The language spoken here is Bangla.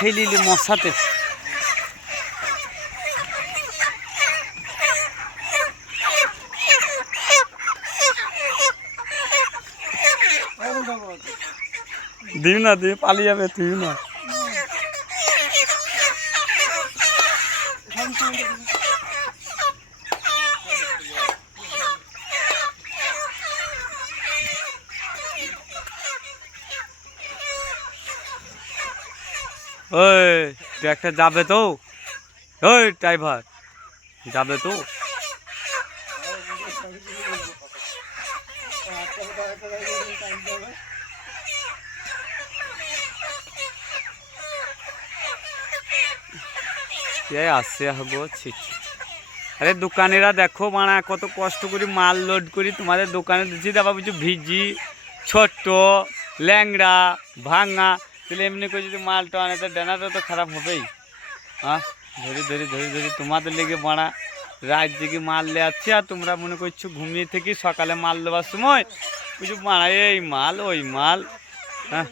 ছেলিলি মশাতে দিও না, দিয়ে পালিয়ে যাবে, তুই না। ওই ট্র্যাক্টর যাবে তো? ওই ড্রাইভার যাবে তো? আসছে হবো। আরে দোকানেরা দেখো মানা কত কষ্ট করে মাল লোড করি তোমাদের দোকানে দিচ্ছি, তারপর কিছু ভিজি ছোট্ট ল্যাংড়া ভাঙা, তাহলে এমনি করে যদি মালটা আনে তো ডেনাটা তো খারাপ হবেই। হ্যাঁ, ধরি ধরি ধরি ধরি তোমাদের লেগে বাড়া রাত দিকে মাল যাচ্ছে, আর তোমরা মনে করছো ঘুমিয়ে থেকে সকালে মাল দেওয়ার সময় কিছু বাড়া এই মাল ওই মাল। হ্যাঁ,